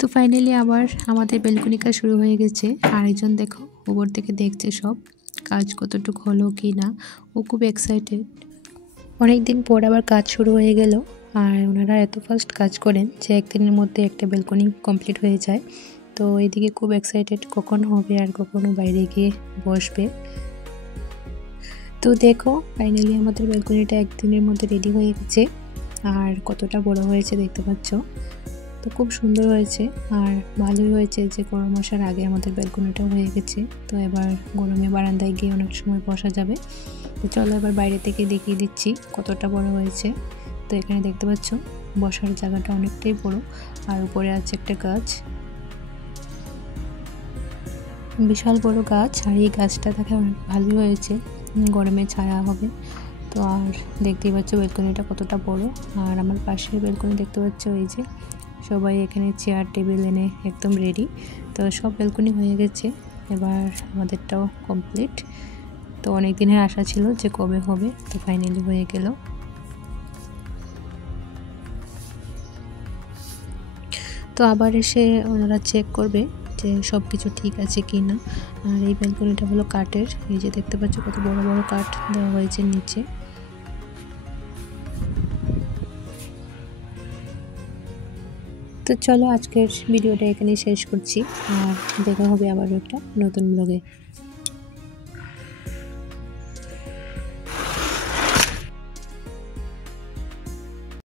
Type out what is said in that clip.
তো ফাইনালি আবার আমাদের ব্যালকনি কাজ শুরু হয়ে গেছে। আরেকজন দেখো উপর থেকে দেখছে সব কাজ কতটুকু হলো কি না। ও খুব এক্সাইটেড। অনেক দিন পর আবার কাজ শুরু হয়ে গেল। আর ওনারা এত ফাস্ট কাজ করেন যে একদিনের মধ্যে একটা ব্যালকনি কমপ্লিট হয়ে যায়। তো এদিকে খুব এক্সাইটেড কখন হবে আর কখনো বাইরে গিয়ে বসবে। তো দেখো ফাইনালি আমাদের ব্যালকনিটা একদিনের মধ্যে রেডি হয়ে গেছে। আর কতটা বড় হয়েছে দেখতে পাচ্ছ। তো খুব সুন্দর হয়েছে আর ভালোই হয়েছে যে গরম আসার আগে আমাদের ব্যালকনিটাও হয়ে গেছে। তো এবার গরমে বারান্দায় গিয়ে অনেক সময় বসা যাবে। তো চলো এবার বাইরে থেকে দেখিয়ে দিচ্ছি কতটা বড় হয়েছে। তো এখানে দেখতে পাচ্ছ বসার জায়গাটা অনেকটাই বড় আর উপরে আছে একটা গাছ, বিশাল বড় গাছ। আর এই গাছটা দেখে অনেক ভালোই হয়েছে, গরমে ছায়া হবে। তো আর দেখতেই পাচ্ছ ব্যালকনিটা কতটা বড়। আর আমার পাশের ব্যালকনি দেখতে পাচ্ছ এই যে সবাই এখানে চেয়ার টেবিল এনে একদম রেডি। তো সব ব্যালকনি হয়ে গেছে, এবার আমাদেরটাও কমপ্লিট। তো অনেক দিনের আশা ছিল যে কবে হবে, তো ফাইনালি হয়ে গেল। তো আবার এসে ওনারা চেক করবে যে সব কিছু ঠিক আছে কি না। আর এই ব্যালকনিটা হলো কাঠের, এই যে দেখতে পাচ্ছ কত বড় বড় কাঠ দেওয়া হয়েছে নিচে। তো চলো আজকের ভিডিওটা এখানেই শেষ করছি, আর দেখা হবে আবার একটা নতুন ব্লগে।